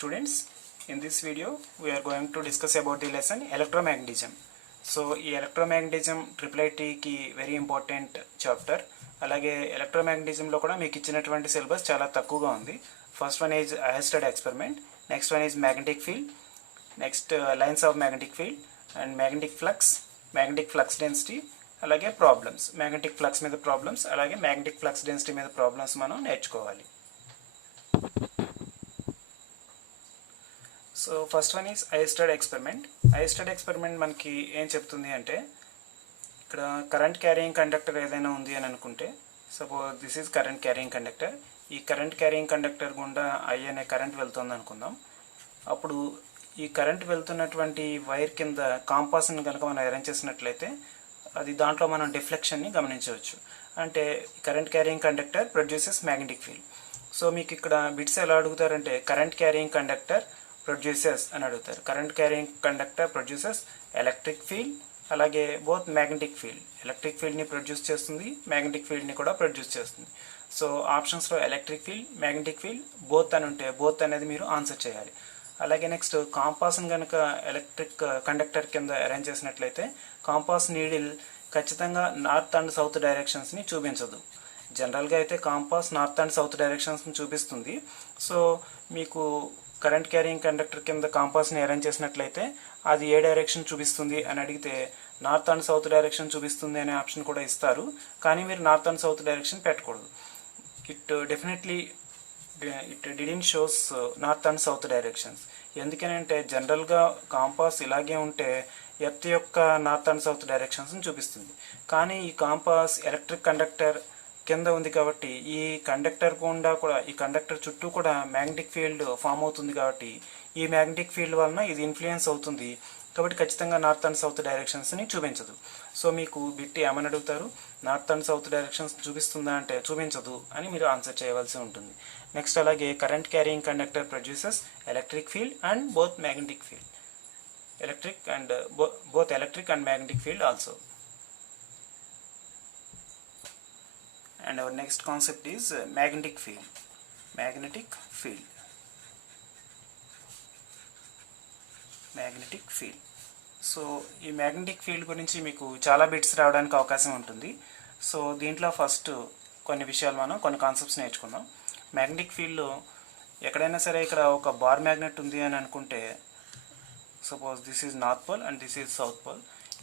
students, in this video we are going to discuss about the lesson electromagnetism. So ఈ electromagnetism IIIT కి very important chapter. అలాగే ఎలక్ట్రోమాగ్నెటిజంలో కూడా మీకు ఇచ్చినటువంటి syllabus చాలా తక్కువగా ఉంది. First one is assisted experiment, next one is magnetic field, next lines of magnetic field and magnetic flux density, అలాగే ప్రాబ్లమ్స్, మ్యాగ్నెటిక్ ఫ్లక్స్ మీద ప్రాబ్లమ్స్, అలాగే మ్యాగ్నెటిక్ ఫ్లక్స్ డెన్సిటీ మీద ప్రాబ్లమ్స్ మనం నేర్చుకోవాలి. So first one is assisted experiment. Assisted experiment మనకి ఏం చెప్తుంది అంటే, ఇక్కడ కరెంట్ క్యారియింగ్ కండక్టర్ ఏదైనా ఉంది అని అనుకుంటే, suppose this is current carrying conductor. ఈ కరెంట్ క్యారియింగ్ కండక్టర్ గుండా ఐ అనే కరెంట్ వెళ్తుంది అనుకుందాం. అప్పుడు ఈ కరెంట్ వెళ్తున్నటువంటి వైర్ కింద కాంపాస్ని కనుక మనం అరేంజ్ చేసినట్లయితే అది దాంట్లో మనం డిఫ్లెక్షన్ని గమనించవచ్చు. అంటే current carrying conductor produces magnetic field. So మీకు ఇక్కడ బిట్స్ ఎలా అడుగుతారంటే కరెంట్ క్యారియింగ్ కండక్టర్ ప్రొడ్యూసెస్ అని అడుగుతారు. Current carrying conductor produces electric field, అలాగే బోత్ మ్యాగ్నెటిక్ ఫీల్డ్. ఎలక్ట్రిక్ ఫీల్డ్ని ప్రొడ్యూస్ చేస్తుంది, మ్యాగ్నెటిక్ ఫీల్డ్ని కూడా ప్రొడ్యూస్ చేస్తుంది. సో ఆప్షన్స్లో electric field, magnetic field, both అని ఉంటే బోత్ అనేది మీరు ఆన్సర్ చేయాలి. అలాగే నెక్స్ట్ కాంపాస్ని కనుక ఎలక్ట్రిక్ కండక్టర్ కింద అరేంజ్ చేసినట్లయితే కాంపాస్ నీడిల్ ఖచ్చితంగా నార్త్ అండ్ సౌత్ డైరెక్షన్స్ని చూపించదు. జనరల్గా అయితే కాంపాస్ నార్త్ అండ్ సౌత్ డైరెక్షన్స్ని చూపిస్తుంది. సో మీకు కరెంట్ క్యారియింగ్ కండక్టర్ కింద కాంపాస్ని అరేంజ్ చేసినట్లయితే అది ఏ డైరెక్షన్ చూపిస్తుంది అని అడిగితే నార్త్ అండ్ సౌత్ డైరెక్షన్ చూపిస్తుంది అనే ఆప్షన్ కూడా ఇస్తారు. కానీ మీరు నార్త్ అండ్ సౌత్ డైరెక్షన్ పెట్టకూడదు. It didn't shows north and south directions. ఎందుకనంటే జనరల్గా కాంపాస్ ఇలాగే ఉంటే ఎర్త్ యొక్క నార్త్ అండ్ సౌత్ డైరెక్షన్స్ని చూపిస్తుంది. కానీ ఈ కాంపాస్ ఎలక్ట్రిక్ కండక్టర్ కింద ఉంది కాబట్టి ఈ కండక్టర్ గుండా కూడా, ఈ కండక్టర్ చుట్టూ కూడా మ్యాగ్నెటిక్ ఫీల్డ్ ఫామ్ అవుతుంది. కాబట్టి ఈ మ్యాగ్నెటిక్ ఫీల్డ్ వలన ఇది ఇన్ఫ్లుయెన్స్ అవుతుంది. కాబట్టి ఖచ్చితంగా నార్త్ అండ్ సౌత్ డైరెక్షన్స్ని చూపించదు. సో మీకు బిట్టి ఏమని అడుగుతారు, నార్త్ అండ్ సౌత్ డైరెక్షన్స్ చూపిస్తుందా అంటే చూపించదు అని మీరు ఆన్సర్ చేయవలసి ఉంటుంది. నెక్స్ట్ అలాగే current carrying conductor produces electric field and both magnetic field, both electric and magnetic field also. And our next concept is magnetic field. So ఈ మ్యాగ్నెటిక్ ఫీల్డ్ గురించి మీకు చాలా బిట్స్ రావడానికి అవకాశం ఉంటుంది. సో దీంట్లో ఫస్ట్ కొన్ని కాన్సెప్ట్స్ నేర్చుకుందాం. మ్యాగ్నెటిక్ ఫీల్డ్లో ఎక్కడైనా సరే ఇక్కడ ఒక బార్ మ్యాగ్నెట్ ఉంది అని అనుకుంటే, suppose this is north pole and this is south pole.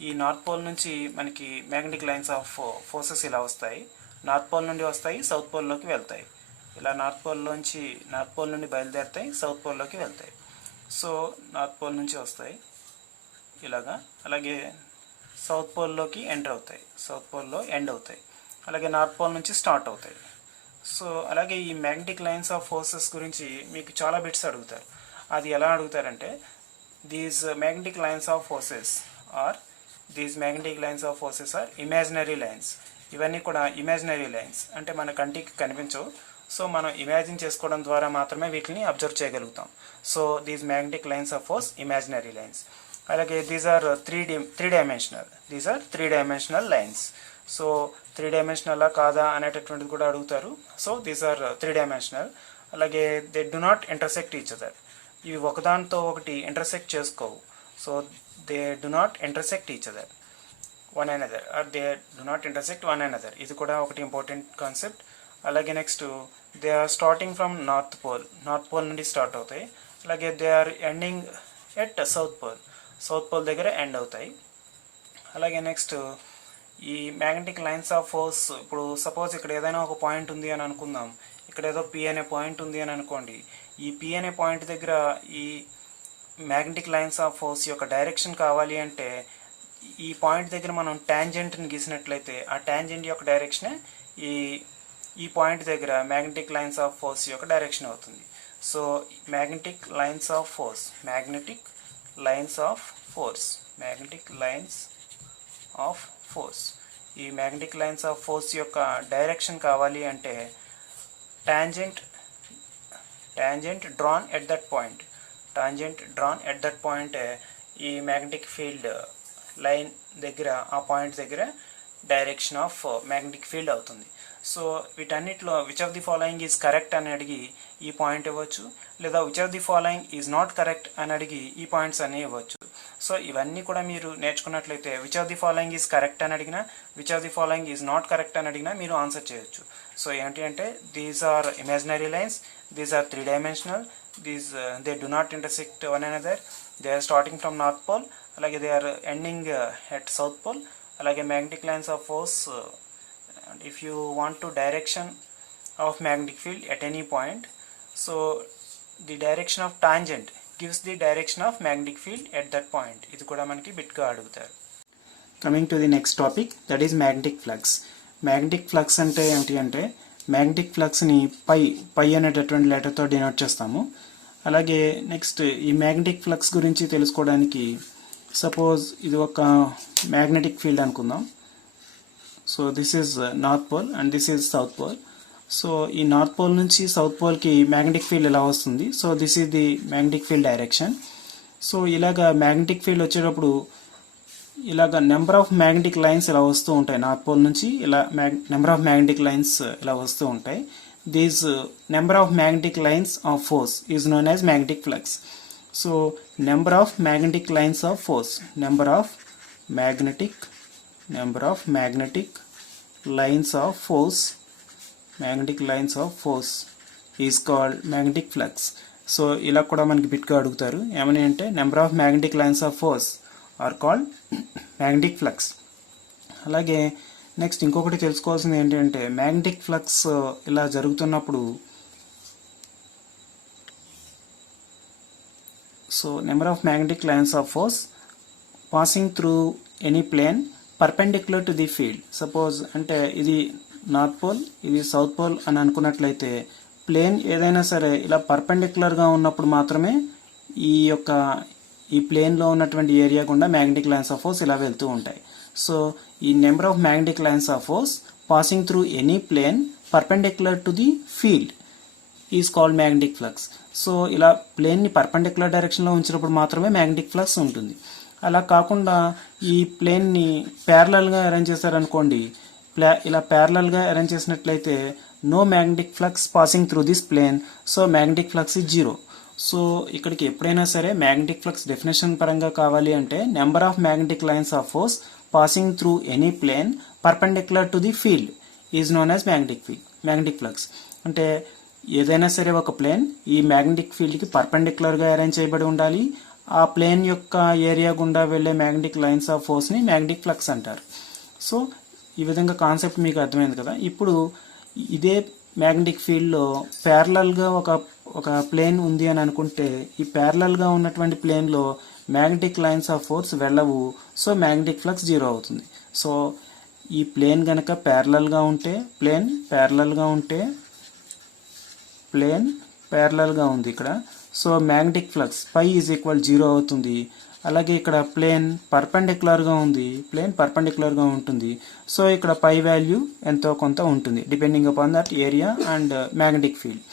ఈ నార్త్ పోల్ నుంచి మనకి మ్యాగ్నెటిక్ లైన్స్ ఆఫ్ ఫోర్సెస్ ఇలా వస్తాయి. నార్త్ పోల్ నుండి వస్తాయి, సౌత్ పోల్లోకి వెళ్తాయి. ఇలా నార్త్ పోల్ నుండి బయలుదేరుతాయి, సౌత్ పోల్లోకి వెళ్తాయి. సో నార్త్ పోల్ నుంచి వస్తాయి ఇలాగా, అలాగే సౌత్ పోల్లోకి ఎంటర్ అవుతాయి, సౌత్ పోల్లో ఎండ్ అవుతాయి, అలాగే నార్త్ పోల్ నుంచి స్టార్ట్ అవుతాయి. సో అలాగే ఈ మ్యాగ్నెటిక్ లైన్స్ ఆఫ్ ఫోర్సెస్ గురించి మీకు చాలా బిట్స్ అడుగుతారు. అది ఎలా అడుగుతారంటే, these magnetic lines of forces are imaginary lines. ఇవన్నీ కూడా ఇమాజినరీ లైన్స్, అంటే మన కంటికి కనిపించవు. సో మనం ఇమాజిన్ చేసుకోవడం ద్వారా మాత్రమే వీటిని అబ్జర్వ్ చేయగలుగుతాం. So these magnetic lines of force imaginary lines. అలాగే these are three dimensional lines. So three డైమెన్షనలా కాదా అనేటటువంటిది కూడా అడుగుతారు. So these are three dimensional. అలాగే they do not intersect each other. ఇవి ఒకదానితో ఒకటి ఇంటర్సెక్ట్ చేసుకోవు. So they do not intersect each other one another, or they do not intersect one another. ఇది కూడా ఒకటి ఇంపార్టెంట్ కాన్సెప్ట్. అలాగే next they are starting from north pole నుండి start అవుతాయి. అలాగే they are ending at south pole దగ్గర end అవుతాయి. అలాగే నెక్స్ట్ ఈ మ్యాగ్నెటిక్ లైన్స్ ఆఫ్ ఫోర్స్, ఇప్పుడు సపోజ్ ఇక్కడ ఏదైనా ఒక పాయింట్ ఉంది అని అనుకుందాం. ఇక్కడ ఏదో P అనే పాయింట్ ఉంది అని అనుకోండి. ఈ P అనే పాయింట్ దగ్గర ఈ మ్యాగ్నెటిక్ లైన్స్ ఆఫ్ ఫోర్స్ యొక్క డైరెక్షన్ కావాలి అంటే ఈ పాయింట్ దగ్గర మనం ట్యాంజెంట్ని గీసినట్లయితే ఆ ట్యాంజెంట్ యొక్క డైరెక్షనే ఈ పాయింట్ దగ్గర మ్యాగ్నెటిక్ లైన్స్ ఆఫ్ ఫోర్స్ యొక్క డైరెక్షన్ అవుతుంది. So magnetic lines of force ఈ మ్యాగ్నెటిక్ లైన్స్ ఆఫ్ ఫోర్స్ యొక్క డైరెక్షన్ కావాలి అంటే tangent drawn at that point ఈ మ్యాగ్నెటిక్ ఫీల్డ్ లైన్ దగ్గర, ఆ పాయింట్ దగ్గర డైరెక్షన్ ఆఫ్ మ్యాగ్నెటిక్ ఫీల్డ్ అవుతుంది. సో వీటన్నిటిలో which of the following is correct అని అడిగి ఈ పాయింట్ ఇవ్వచ్చు, లేదా which of the following is not correct అని అడిగి ఈ పాయింట్స్ అన్నీ ఇవ్వచ్చు. సో ఇవన్నీ కూడా మీరు నేర్చుకున్నట్లయితే which of the following is correct అని అడిగినా, which of the following is not correct అని అడిగినా మీరు ఆన్సర్ చేయొచ్చు. సో ఏంటి అంటే these are imaginary lines, these are 3 dimensional, these they do not intersect one another, they are starting from north pole, అలాగే they are ending at south pole, అలాగే magnetic lines of force. If you want to direction of magnetic field at any point, so the direction of tangent gives the direction of magnetic field at that point. ఇది కూడా మనకి bit గా అడుగుతారు. Coming to the next topic, that is magnetic flux. Magnetic flux అంటే ఏమిటి అంటే magnetic ఫ్లక్స్ని పై అనేటటువంటి లెటర్తో denote చేస్తాము. అలాగే నెక్స్ట్ ఈ మ్యాగ్నెటిక్ ఫ్లక్స్ గురించి తెలుసుకోవడానికి సపోజ్ ఇది ఒక మ్యాగ్నెటిక్ ఫీల్డ్ అనుకుందాం. So this is north pole and this is south pole. So ఈ నార్త్ పోల్ నుంచి సౌత్ పోల్కి మ్యాగ్నెటిక్ ఫీల్డ్ ఎలా వస్తుంది? So this is the magnetic field direction. So ఇలాగా మ్యాగ్నెటిక్ ఫీల్డ్ వచ్చేటప్పుడు ఇలాగ నెంబర్ ఆఫ్ మ్యాగ్నెటిక్ లైన్స్ ఇలా వస్తూ ఉంటాయి. నార్త్ పోల్ నుంచి ఇలా నెంబర్ ఆఫ్ మ్యాగ్నెటిక్ లైన్స్ ఇలా వస్తూ ఉంటాయి. These number of magnetic lines of force is known as magnetic flux. So number of magnetic lines of force, number of magnetic lines of force is called magnetic flux. So ఇలా కూడా మనకి బిట్గా అడుగుతారు. ఏమని అంటే number of magnetic lines of force are called magnetic flux. అలాగే next ఇంకొకటి తెలుసుకోవాల్సింది ఏంటంటే మ్యాగ్నెటిక్ ఫ్లక్స్ ఇలా జరుగుతున్నప్పుడు so number of magnetic lines of force passing through any plane perpendicular to the field. Suppose అంటే ఇది నార్త్ పోల్, ఇది south pole అని అనుకున్నట్లయితే ప్లేన్ ఏదైనా సరే ఇలా పర్పెండిక్యులర్గా ఉన్నప్పుడు మాత్రమే ఈ ప్లేన్లో ఉన్నటువంటి ఏరియా గుండా మ్యాగ్నెటిక్ లైన్స్ ఆఫ్ ఫోర్స్ ఇలా వెళ్తూ ఉంటాయి. సో ఈ number of magnetic lines of force passing through any plane perpendicular to the field is called magnetic flux. So ఇలా ప్లేన్ని పర్పెండిక్యులర్ డైరెక్షన్లో ఉంచినప్పుడు మాత్రమే మ్యాగ్నెటిక్ ఫ్లక్స్ ఉంటుంది. అలా కాకుండా ఈ ప్లేన్ని ప్యారలల్గా అరేంజ్ చేశారనుకోండి, ఇలా ప్యారలల్గా అరేంజ్ చేసినట్లయితే no magnetic flux passing through this plane, so magnetic flux is 0. So ఇక్కడికి ఎప్పుడైనా సరే మ్యాగ్నెటిక్ ఫ్లక్స్ డెఫినేషన్ పరంగా కావాలి అంటే number of magnetic lines of force passing through any plane perpendicular to the field is known as magnetic flux. అంటే ఏదైనా సరే ఒక ప్లేన్ ఈ మ్యాగ్నెటిక్ ఫీల్డ్కి పర్పెండిక్యులర్గా అరేంజ్ చేయబడి ఉండాలి. ఆ ప్లేన్ యొక్క ఏరియా గుండా వెళ్ళే మ్యాగ్నెటిక్ లైన్స్ ఆఫ్ ఫోర్స్ని మ్యాగ్నెటిక్ ఫ్లక్స్ అంటారు. సో ఈ విధంగా కాన్సెప్ట్ మీకు అర్థమైంది కదా. ఇప్పుడు ఇదే మ్యాగ్నెటిక్ ఫీల్డ్లో ప్యారలల్గా ఒక ప్లేన్ ఉంది అని అనుకుంటే ఈ ప్యారలల్గా ఉన్నటువంటి ప్లేన్లో మ్యాగ్నెటిక్ లైన్స్ ఆఫ్ ఫోర్స్ వెళ్ళవు. సో మ్యాగ్నెటిక్ ఫ్లక్స్ 0 అవుతుంది. సో ఈ ప్లేన్ కనుక ప్యారలల్గా ఉంటే ప్లేన్ ప్యారలల్గా ఉంది ఇక్కడ. So magnetic flux pi is equal 0 అవుతుంది. అలాగే ఇక్కడ ప్లేన్ పర్పెండిక్యులర్గా ఉంటుంది. సో ఇక్కడ పై వాల్యూ ఎంతో కొంత ఉంటుంది depending upon that area and magnetic field.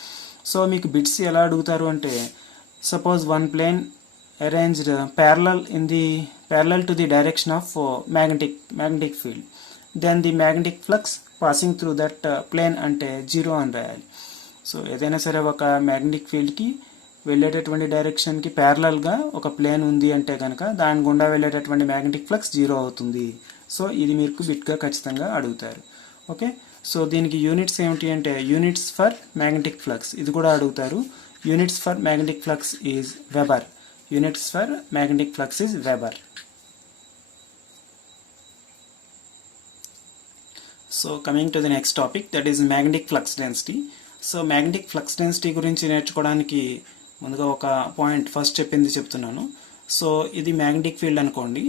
So మీకు బిట్స్ ఎలా అడుగుతారు అంటే suppose one plane arranged parallel to the direction of magnetic field, then the magnetic flux passing through that plane అంటే 0 అని రాయాలి. సో ఏదైనా సరే ఒక మ్యాగ్నెటిక్ ఫీల్డ్కి వెళ్ళేటటువంటి డైరెక్షన్కి ప్యారలల్గా ఒక ప్లేన్ ఉంది అంటే కనుక దాని గుండా వెళ్ళేటటువంటి మ్యాగ్నెటిక్ ఫ్లక్స్ 0 అవుతుంది. సో ఇది మీకు బిట్గా ఖచ్చితంగా అడుగుతారు. ఓకే, సో దీనికి యూనిట్స్ ఏమిటి అంటే యూనిట్స్ ఫర్ మ్యాగ్నెటిక్ ఫ్లక్స్ ఇది కూడా అడుగుతారు. Units for magnetic flux is weber. So coming to the next topic, that is magnetic flux density. So magnetic flux density గురించి నేర్చుకోవడానికి ముందుగా ఒక పాయింట్ ఫస్ట్ చెప్తున్నాను. సో ఇది మ్యాగ్నెటిక్ ఫీల్డ్ అనుకోండి,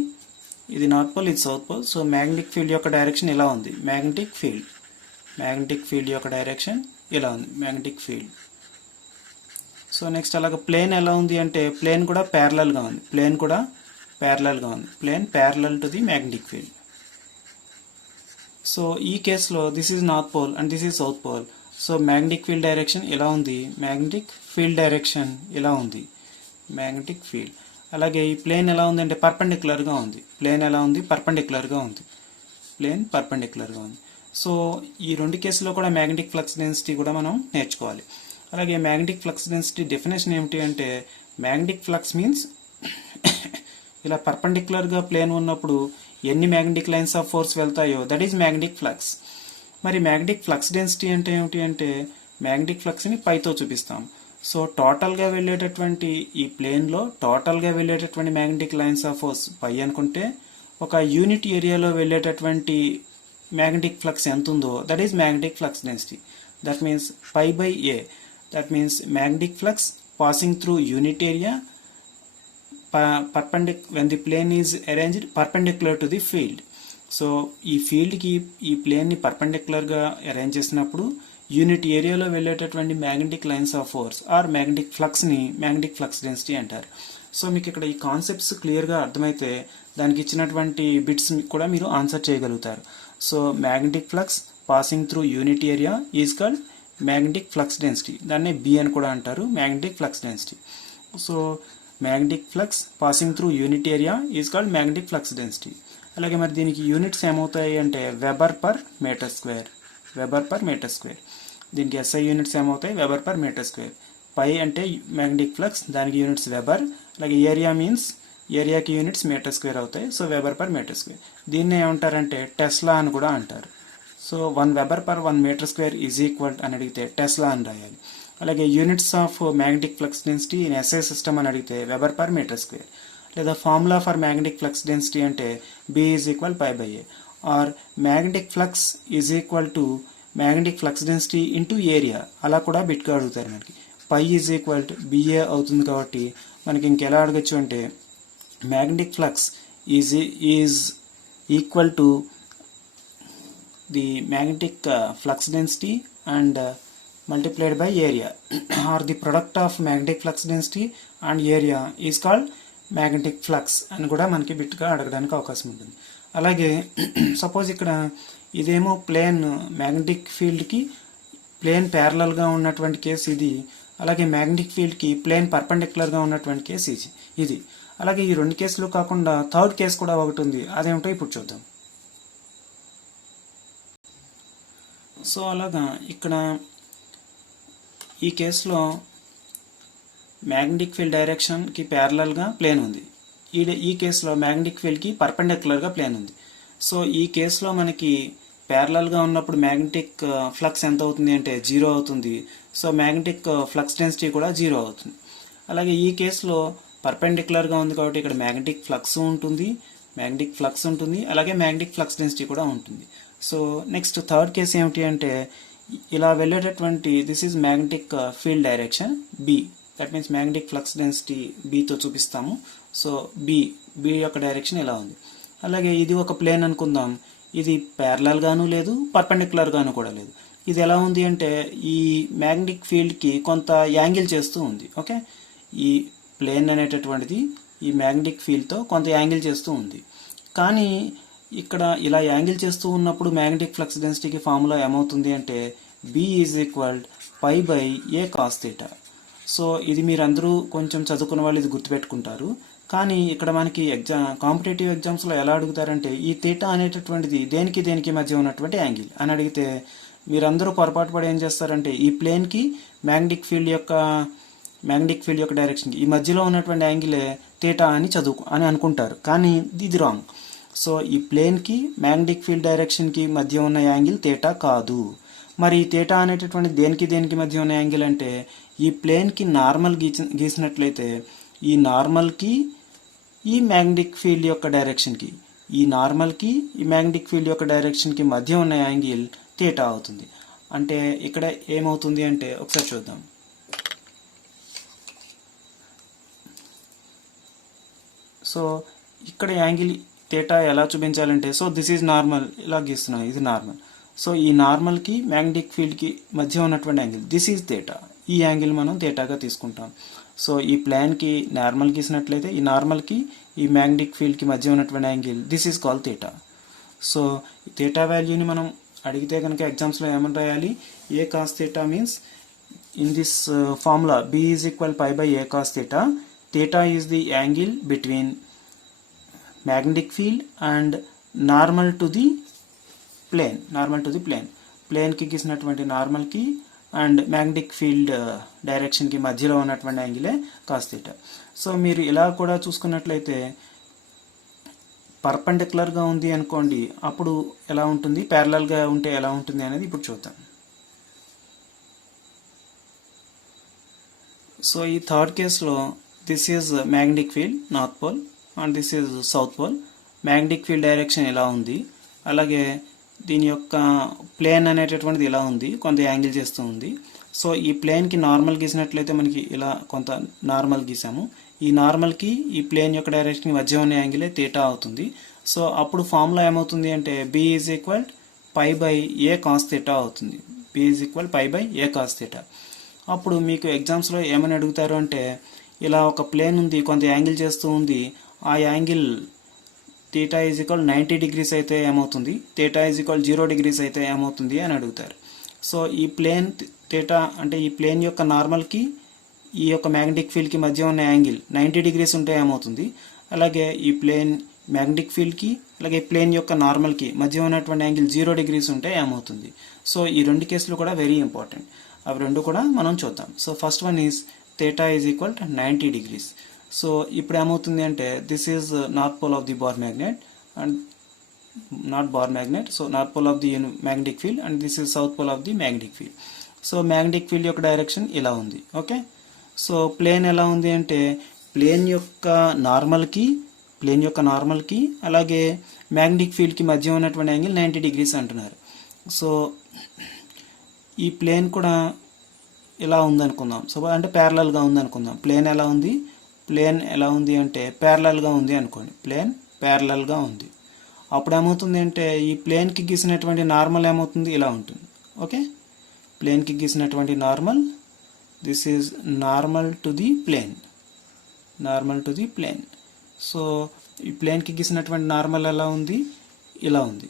ఇది నార్త్ పోల్, ఇది south pole. So magnetic field యొక్క డైరెక్షన్ ఇలా ఉంది. మ్యాగ్నెటిక్ ఫీల్డ్ యొక్క డైరెక్షన్ ఇలా ఉంది, మ్యాగ్నెటిక్ ఫీల్డ్. సో నెక్స్ట్ అలాగే ప్లేన్ ఎలా ఉంది అంటే ప్లేన్ కూడా ప్యారలల్గా ఉంది. Plane parallel to the magnetic field. So ఈ కేసులో this is north pole and this is south pole. So magnetic field direction ఎలా ఉంది, మ్యాగ్నెటిక్ ఫీల్డ్. అలాగే ఈ ప్లేన్ ఎలా ఉంది అంటే పర్పెండిక్యులర్గా ఉంది. ప్లేన్ పర్పెండిక్యులర్గా ఉంది. సో ఈ రెండు కేసులో కూడా మ్యాగ్నెటిక్ ఫ్లక్స్ డెన్సిటీ కూడా మనం నేర్చుకోవాలి. అలాగే మ్యాగ్నెటిక్ ఫ్లక్స్ డెన్సిటీ డెఫినేషన్ ఏమిటి అంటే, మ్యాగ్నెటిక్ ఫ్లక్స్ మీన్స్ ఇలా పర్పెండిక్యులర్గా ప్లేన్ ఉన్నప్పుడు ఎన్ని మ్యాగ్నెటిక్ లైన్స్ ఆఫ్ ఫోర్స్ వెళ్తాయో దట్ ఈజ్ మ్యాగ్నెటిక్ ఫ్లక్స్. మరి మ్యాగ్నెటిక్ ఫ్లక్స్ డెన్సిటీ అంటే ఏమిటి అంటే, మ్యాగ్నెటిక్ ఫ్లక్స్ని పైతో చూపిస్తాం. సో టోటల్గా వెళ్ళేటటువంటి ఈ ప్లేన్లో టోటల్గా వెళ్ళేటటువంటి magnetic lines of force phi అనుకుంటే, ఒక యూనిట్ ఏరియాలో వెళ్ళేటటువంటి మ్యాగ్నెటిక్ ఫ్లక్స్ ఎంత ఉందో that is magnetic flux density. That means phi by A. That means magnetic flux passing through unit area when the plane is arranged perpendicular to the field. So ఈ ఫీల్డ్కి ఈ ప్లేన్ని పర్పెండిక్యులర్గా arrange చేసినప్పుడు unit ఏరియాలో వెళ్ళేటటువంటి magnetic lines of force or magnetic ఫ్లక్స్ని magnetic flux density అంటారు. So మీకు ఇక్కడ ఈ కాన్సెప్ట్స్ క్లియర్గా అర్థమైతే దానికి ఇచ్చినటువంటి బిట్స్ కూడా మీరు ఆన్సర్ చేయగలుగుతారు. So magnetic flux passing through unit area is called magnetic flux density. దాన్ని బి అని కూడా అంటారు, magnetic flux density. So magnetic flux passing through unit area is called magnetic flux density. అలాగే మరి దీనికి యూనిట్స్ ఏమవుతాయి అంటే weber per metre square. Weber per metre square. దీనికి ఎస్ఐ యూనిట్స్ ఏమవుతాయి weber per metre square. Phi అంటే magnetic flux, దానికి units weber. అలాగే ఏరియా మీన్స్ ఏరియాకి యూనిట్స్ మీటర్ స్క్వేర్ అవుతాయి. So weber per metre square. దీన్ని ఏమంటారంటే టెస్లా అని కూడా అంటారు. So 1 weber per 1 metre square is equal అని అడిగితే టెస్లా అని రాయాలి. అలాగే units of magnetic flux density in SI system అని అడిగితే వెబర్ పర్ మీటర్ స్క్వేర్. లేదా formula for magnetic flux density అంటే B is equal pi by A. Or magnetic flux is equal to magnetic flux density into area, అలా కూడా బిట్గా అడుగుతారు మనకి. పై is equal to BA అవుతుంది కాబట్టి మనకి ఇంకెలా అడగచ్చు అంటే magnetic flux is equal to the magnetic flux density and multiplied by area or the product of magnetic flux density and area is called magnetic flux అని కూడా మనకి బిట్గా అడగడానికి అవకాశం ఉంటుంది. అలాగే సపోజ్ ఇక్కడ ఇదేమో ప్లేన్ మ్యాగ్నెటిక్ ఫీల్డ్కి ప్లేన్ ప్యారలల్గా ఉన్నటువంటి కేసు ఇది. అలాగే మ్యాగ్నెటిక్ ఫీల్డ్కి ప్లేన్ పర్పెండిక్యులర్గా ఉన్నటువంటి కేసు ఇది. అలాగే ఈ రెండు కేసులు కాకుండా థర్డ్ కేసు కూడా ఒకటి ఉంది, అదేమిటో ఇప్పుడు చూద్దాం. సో అలాగా ఇక్కడ ఈ కేసులో మ్యాగ్నెటిక్ ఫీల్డ్ డైరెక్షన్కి ప్యారలల్గా ప్లేన్ ఉంది. ఈ కేసులో మ్యాగ్నెటిక్ ఫీల్డ్కి పర్పెండిక్యులర్గా ప్లేన్ ఉంది. సో ఈ కేసులో మనకి ప్యారలల్గా ఉన్నప్పుడు మ్యాగ్నెటిక్ ఫ్లక్స్ ఎంత అవుతుంది అంటే 0 అవుతుంది. సో మ్యాగ్నెటిక్ ఫ్లక్స్ డెన్సిటీ కూడా 0 అవుతుంది. అలాగే ఈ కేసులో పర్పెండిక్యులర్గా ఉంది కాబట్టి ఇక్కడ మ్యాగ్నెటిక్ ఫ్లక్స్ ఉంటుంది, అలాగే మ్యాగ్నెటిక్ ఫ్లక్స్ డెన్సిటీ కూడా ఉంటుంది. సో నెక్స్ట్ థర్డ్ కేసు ఏమిటి అంటే, ఇలా వెళ్ళేటటువంటి this is magnetic field direction B. That means magnetic flux density బితో చూపిస్తాము. సో బి యొక్క డైరెక్షన్ ఇలా ఉంది. అలాగే ఇది ఒక ప్లేన్ అనుకుందాం. ఇది ప్యారలల్ గాను లేదు, పర్పెండిక్యులర్ గాను కూడా లేదు. ఇది ఎలా ఉంది అంటే ఈ మ్యాగ్నెటిక్ ఫీల్డ్కి కొంత యాంగిల్ చేస్తూ ఉంది. ఓకే, ఈ ప్లేన్ అనేటటువంటిది ఈ మ్యాగ్నెటిక్ ఫీల్డ్తో కొంత యాంగిల్ చేస్తూ ఉంది. కానీ ఇక్కడ ఇలా యాంగిల్ చేస్తూ ఉన్నప్పుడు మ్యాగ్నెటిక్ ఫ్లక్స్ డెన్సిటీకి ఫార్ములా ఏమవుతుంది అంటే B is equal pi by A cos theta. So ఇది మీరందరూ కొంచెం చదువుకున్న వాళ్ళు ఇది గుర్తుపెట్టుకుంటారు. కానీ ఇక్కడ మనకి కాంపిటేటివ్ ఎగ్జామ్స్లో ఎలా అడుగుతారంటే ఈ థీటా అనేటటువంటిది దేనికి మధ్య ఉన్నటువంటి యాంగిల్ అని అడిగితే మీరందరూ పొరపాటు పడి ఏం చేస్తారంటే ఈ ప్లేన్కి మ్యాగ్నెటిక్ ఫీల్డ్ యొక్క డైరెక్షన్కి ఈ మధ్యలో ఉన్నటువంటి యాంగిలే థీటా అని అనుకుంటారు. కానీ ఇది రాంగ్. సో ఈ ప్లేన్కి మ్యాగ్నెటిక్ ఫీల్డ్ డైరెక్షన్కి మధ్య ఉన్న యాంగిల్ థీటా కాదు. మరి థీటా అనేటటువంటి దేనికి మధ్య ఉన్న యాంగిల్ అంటే ఈ ప్లేన్కి నార్మల్ గీసినట్లయితే ఈ నార్మల్కి ఈ మ్యాగ్నెటిక్ ఫీల్డ్ యొక్క డైరెక్షన్కి మధ్య ఉన్న యాంగిల్ థీటా అవుతుంది. అంటే ఇక్కడ ఏమవుతుంది అంటే ఒకసారి చూద్దాం. సో ఇక్కడ యాంగిల్ థీటా ఎలా చూపించాలంటే, సో దిస్ ఈజ్ నార్మల్, ఇలా గీస్తున్నాం, ఇది నార్మల్. సో ఈ నార్మల్కి మ్యాగ్నెటిక్ ఫీల్డ్కి మధ్య ఉన్నటువంటి యాంగిల్ దిస్ ఈజ్ థీటా. ఈ యాంగిల్ మనం థీటాగా తీసుకుంటాం. సో ఈ ప్లాన్కి నార్మల్ గీసినట్లయితే ఈ నార్మల్కి ఈ మ్యాగ్నెటిక్ ఫీల్డ్కి మధ్య ఉన్నటువంటి angle this is called theta. So theta వాల్యూని మనం అడిగితే కనుక ఎగ్జామ్స్లో ఏమని రాయాలి, A cos theta means in this formula B is equal pi by A cos theta. Theta is the angle between magnetic field and normal to the plane, normal to the plane. ప్లేన్కి గీసినటువంటి నార్మల్కి and magnetic field డైరెక్షన్కి మధ్యలో ఉన్నటువంటి యాంగిలే cos theta. So మీరు ఇలా కూడా చూసుకున్నట్లయితే పర్పెండిక్యులర్గా ఉంది అనుకోండి, అప్పుడు ఎలా ఉంటుంది, ప్యారలల్గా ఉంటే ఎలా ఉంటుంది అనేది ఇప్పుడు చూద్దాం. సో ఈ థర్డ్ కేసులో this is magnetic field north pole and this is south pole. Magnetic field direction ఇలా ఉంది, అలాగే దీని యొక్క ప్లేన్ అనేటటువంటిది ఇలా ఉంది, కొంత యాంగిల్ చేస్తూ ఉంది. సో ఈ ప్లేన్కి నార్మల్ గీసినట్లయితే మనకి ఇలా కొంత నార్మల్ గీసాము. ఈ నార్మల్కి ఈ ప్లేన్ యొక్క డైరెక్షన్కి మధ్య ఉన్న యాంగిలే థీటా అవుతుంది. సో అప్పుడు ఫార్ములా ఏమవుతుంది అంటే b is equal pi by A cos theta అవుతుంది. b is equal pi by A cos theta. అప్పుడు మీకు ఎగ్జామ్స్లో ఏమని అడుగుతారు అంటే, ఇలా ఒక ప్లేన్ ఉంది, కొంత యాంగిల్ చేస్తూ ఉంది, ఆ angle theta is equal 90 degrees అయితే ఏమవుతుంది, థీటా ఈజ్ ఈక్వల్ 0 degrees అయితే ఏమవుతుంది అని అడుగుతారు. సో ఈ ప్లేన్ థీటా అంటే ఈ ప్లేన్ యొక్క నార్మల్కి ఈ యొక్క మ్యాగ్నెటిక్ ఫీల్డ్కి మధ్య ఉన్న యాంగిల్ 90 degrees ఉంటే ఏమవుతుంది, అలాగే ఈ ప్లేన్ మ్యాగ్నెటిక్ ఫీల్డ్కి అలాగే ప్లేన్ యొక్క నార్మల్కి మధ్య ఉన్నటువంటి యాంగిల్ 0 degrees ఉంటే ఏమవుతుంది. సో ఈ రెండు కేసులు కూడా వెరీ ఇంపార్టెంట్, అవి రెండు కూడా మనం చూద్దాం. So first one is theta is equal to 90 degrees. So ఇప్పుడు ఏమవుతుంది అంటే this is north pole of the bar magnet and not bar magnet, so north pole of the magnetic field and this is south pole of the magnetic field. So magnetic field యొక్క direction ఇలా ఉంది. Okay, so plane ఎలా ఉంది అంటే plane యొక్క నార్మల్కి అలాగే magnetic ఫీల్డ్కి మధ్య ఉన్నటువంటి యాంగిల్ 90 degrees అంటున్నారు. సో ఈ ప్లేన్ కూడా ఇలా ఉందనుకుందాం, సో అంటే ప్యారలల్గా ఉందనుకుందాం. ప్లేన్ ఎలా ఉంది అంటే ప్యారలల్గా ఉంది అనుకోండి, ప్లేన్ ప్యారలల్గా ఉంది. అప్పుడు ఏమవుతుంది అంటే ఈ ప్లేన్కి గీసినటువంటి నార్మల్ ఏమవుతుంది, ఇలా ఉంటుంది. ఓకే, ప్లేన్కి గీసినటువంటి normal, this is normal to the plane. So ఈ ప్లేన్కి గీసినటువంటి నార్మల్ ఎలా ఉంది, ఇలా ఉంది.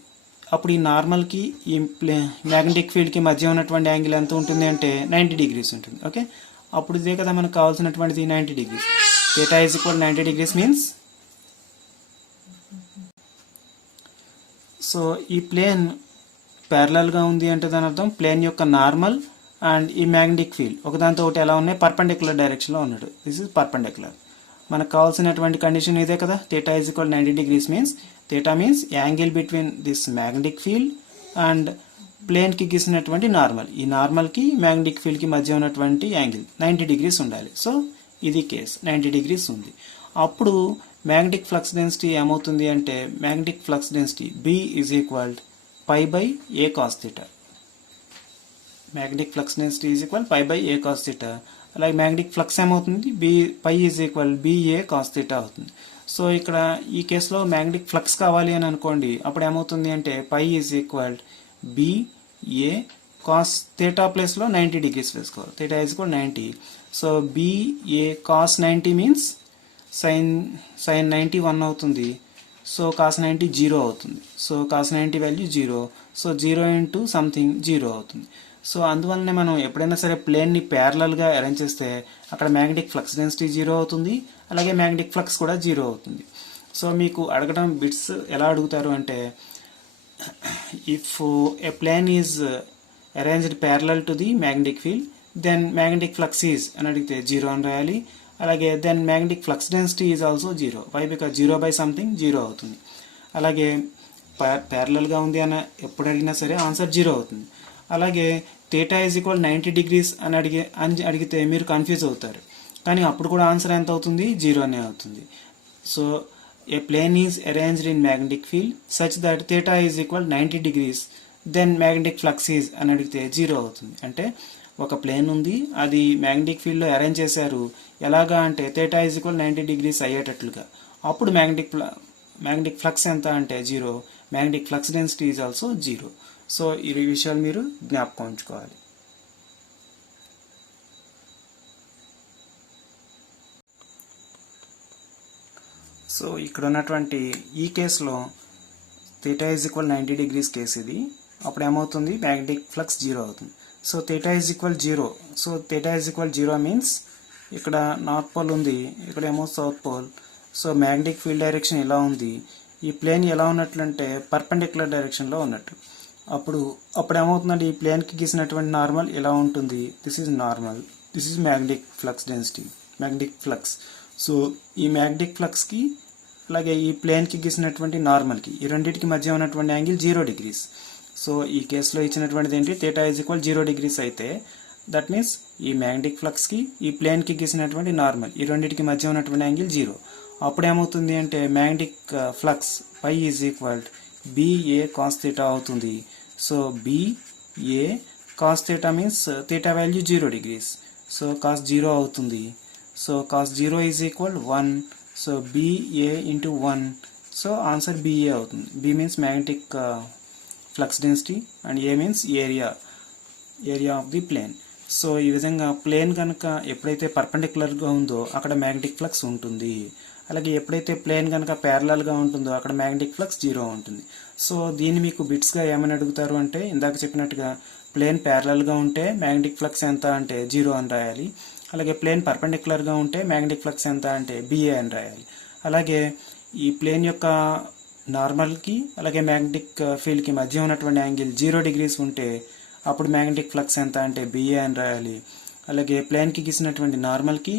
అప్పుడు ఈ నార్మల్కి ఈ మ్యాగ్నెటిక్ ఫీల్డ్కి మధ్య ఉన్నటువంటి యాంగిల్ ఎంత ఉంటుంది అంటే 90 degrees ఉంటుంది. ఓకే, అప్పుడు ఇదే కదా మనకు కావాల్సినటువంటిది 90 degrees. Theta is equal 90 degrees means, so ఈ ప్లేన్ ప్యారలల్గా ఉంది అంటే దాని అర్థం ప్లేన్ యొక్క నార్మల్ అండ్ ఈ మ్యాగ్నెటిక్ ఫీల్డ్ ఒకదాంతో ఒకటి ఎలా ఉన్నాయి, పర్పెండిక్యులర్ డైరెక్షన్లో ఉన్నాడు. This is perpendicular. మనకు కావాల్సినటువంటి కండిషన్ ఇదే కదా, theta is equal 90 degrees means, theta means angle between this magnetic field and ప్లేన్కి గీసినటువంటి నార్మల్. ఈ నార్మల్కి మ్యాగ్నెటిక్ ఫీల్డ్కి మధ్య ఉన్నటువంటి యాంగిల్ 90 degrees ఉండాలి. సో ఇది కేస్ 90 degrees ఉంది. అప్పుడు మ్యాగ్నెటిక్ ఫ్లక్స్ డెన్సిటీ ఏమవుతుంది అంటే magnetic flux density B is equal pi by A cos theta. Magnetic flux density is equal pi by A cos theta. అలాగే మ్యాగ్నెటిక్ ఫ్లక్స్ ఏమవుతుంది, phi is equal BA cos theta అవుతుంది. సో ఇక్కడ ఈ కేసులో magnetic flux కావాలి అని అనుకోండి, అప్పుడు ఏమవుతుంది అంటే pi is equal BA cos theta ప్లేస్లో 90 degrees వేసుకోవాలి. Theta is equal 90. So BA cos 90 means sine 90 1 అవుతుంది. సో కాస్ 90 0 అవుతుంది. So cos 90 value 0. So 0 into something 0 అవుతుంది. సో అందువల్లనే మనం ఎప్పుడైనా సరే ప్లేన్ని ప్యారలల్గా అరేంజ్ చేస్తే అక్కడ మ్యాగ్నెటిక్ ఫ్లక్స్ డెన్సిటీ 0 అవుతుంది, అలాగే మ్యాగ్నెటిక్ ఫ్లక్స్ కూడా 0 అవుతుంది. సో మీకు అడగడం బిట్స్ ఎలా అడుగుతారు అంటే, if a plane is arranged parallel to the magnetic field then magnetic flux is అని అడిగితే 0 అని రాయాలి. అలాగే then magnetic flux density is also 0. Why because 0 by something 0 అవుతుంది. అలాగే ప్యారలల్గా ఉంది అని ఎప్పుడు అడిగినా సరే ఆన్సర్ 0 అవుతుంది. అలాగే థీటా ఈజ్ ఈక్వల్ 90 degrees అని అడిగితే మీరు కన్ఫ్యూజ్ అవుతారు, కానీ అప్పుడు కూడా ఆన్సర్ ఎంత అవుతుంది, 0 అనే అవుతుంది. So a plane is arranged in magnetic field such that theta is equal 90 degrees then magnetic flux is అని అడిగితే 0 అవుతుంది. అంటే ఒక ప్లేన్ ఉంది, అది మ్యాగ్నెటిక్ ఫీల్డ్లో అరేంజ్ చేశారు, ఎలాగా అంటే థీటా ఈజ్ ఈక్వల్ 90 degrees అయ్యేటట్లుగా. అప్పుడు మ్యాగ్నెటిక్ ఫ్లక్స్ ఎంత అంటే 0, magnetic flux density is also 0. So ఈ విషయాలు మీరు జ్ఞాపకం ఉంచుకోవాలి. సో ఇక్కడ ఉన్నటువంటి ఈ కేసులో theta is equal 90 degrees case ఇది. అప్పుడు ఏమవుతుంది, మ్యాగ్నెటిక్ ఫ్లక్స్ 0 అవుతుంది. So theta is equal 0. So theta is equal 0 means ఇక్కడ నార్త్ పోల్ ఉంది, ఇక్కడేమో south pole. So magnetic field direction ఇలా ఉంది. ఈ ప్లేన్ ఎలా ఉన్నట్లంటే పర్పెండిక్యులర్ డైరెక్షన్లో ఉన్నట్టు. అప్పుడు ఏమవుతుందంటే ఈ ప్లేన్కి గీసినటువంటి నార్మల్ ఇలా ఉంటుంది. This is normal, this is magnetic flux density, magnetic flux. So ఈ మ్యాగ్నెటిక్ ఫ్లక్స్కి అలాగే ఈ ప్లేన్కి గీసినటువంటి నార్మల్కి ఈ రెండింటికి మధ్య ఉన్నటువంటి యాంగిల్ 0 degrees. సో ఈ కేసులో ఇచ్చినటువంటిది ఏంటి, θ ఈజ్ ఈక్వల్ 0 degrees అయితే దట్ మీన్స్ ఈ మ్యాగ్నెటిక్ ఫ్లక్స్కి ఈ ప్లేన్కి గీసినటువంటి నార్మల్ ఈ రెండింటికి మధ్య ఉన్నటువంటి యాంగిల్ 0. అప్పుడు ఏమవుతుంది అంటే magnetic flux pi is equal BA cos θ అవుతుంది. So BA cos θ means θ value 0 degrees. So cos 0 అవుతుంది. So cos 0 is equal 1. So BA into 1. So answer BA అవుతుంది. B means magnetic flux density and A means area of the plane. So ఈ విధంగా plane కనుక ఎప్పుడైతే పర్పెండిక్యులర్గా ఉందో అక్కడ magnetic flux ఉంటుంది. అలాగే ఎప్పుడైతే ప్లేన్ కనుక ప్యారలల్గా ఉంటుందో అక్కడ మ్యాగ్నెటిక్ ఫ్లక్స్ 0 ఉంటుంది. సో దీన్ని మీకు బిట్స్గా ఏమని అడుగుతారు అంటే ఇందాక చెప్పినట్టుగా ప్లేన్ ప్యారలల్గా ఉంటే మ్యాగ్నెటిక్ ఫ్లక్స్ ఎంత అంటే 0 అని రాయాలి. అలాగే ప్లేన్ పర్పెండిక్యులర్గా ఉంటే మ్యాగ్నెటిక్ ఫ్లక్స్ ఎంత అంటే BA అని రాయాలి. అలాగే ఈ ప్లేన్ యొక్క నార్మల్కి అలాగే మ్యాగ్నెటిక్ ఫీల్డ్కి మధ్య ఉన్నటువంటి యాంగిల్ 0 degrees ఉంటే అప్పుడు మ్యాగ్నెటిక్ ఫ్లక్స్ ఎంత అంటే BA అని రాయాలి. అలాగే ప్లేన్కి గీసినటువంటి నార్మల్కి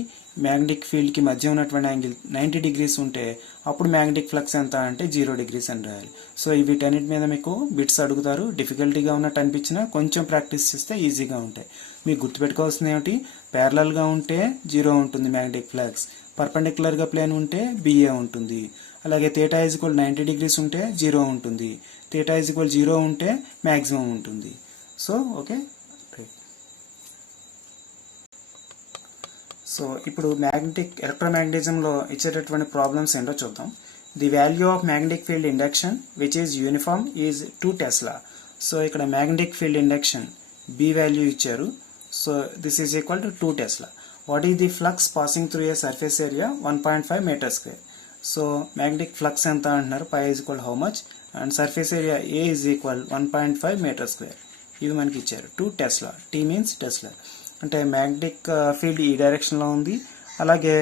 మ్యాగ్నెటిక్ ఫీల్డ్కి మధ్య ఉన్నటువంటి యాంగిల్ 90 degrees ఉంటే అప్పుడు మ్యాగ్నెటిక్ ఫ్లక్స్ ఎంత అంటే 0 degrees అని రాయాలి. సో వీటన్నిటి మీద మీకు బిట్స్ అడుగుతారు. డిఫికల్టీగా ఉన్నట్టు అనిపించినా కొంచెం ప్రాక్టీస్ చేస్తే ఈజీగా ఉంటాయి. మీకు గుర్తుపెట్టుకోవాల్సింది ఏమిటి, ప్యారలల్గా ఉంటే 0 ఉంటుంది మ్యాగ్నెటిక్ ఫ్లక్స్, పర్పెండిక్యులర్గా ప్లేన్ ఉంటే BA ఉంటుంది. అలాగే θ ఈజ్ ఈక్వల్ 90 degrees ఉంటే 0 ఉంటుంది, θ ఈజ్ ఈక్వల్ 0 ఉంటే మ్యాక్సిమం ఉంటుంది. So okay. సో ఇప్పుడు ఎలక్ట్రోమాగ్నెటిజంలో ఇచ్చేటటువంటి ప్రాబ్లమ్స్ ఏంటో చూద్దాం. The value of magnetic field induction which is uniform is 2 Tesla. So ఇక్కడ magnetic field induction B value ఇచ్చారు. So this is equal to 2 Tesla. What is the flux passing through a surface area 1.5 meter². So magnetic flux ఎంత అంటున్నారు, pi is equal how much and surface area A is equal 1.5 meter². ఇవి మనకి ఇచ్చారు. 2 Tesla, T means tesla. అంటే magnetic field ఈ డైరెక్షన్లో ఉంది, అలాగే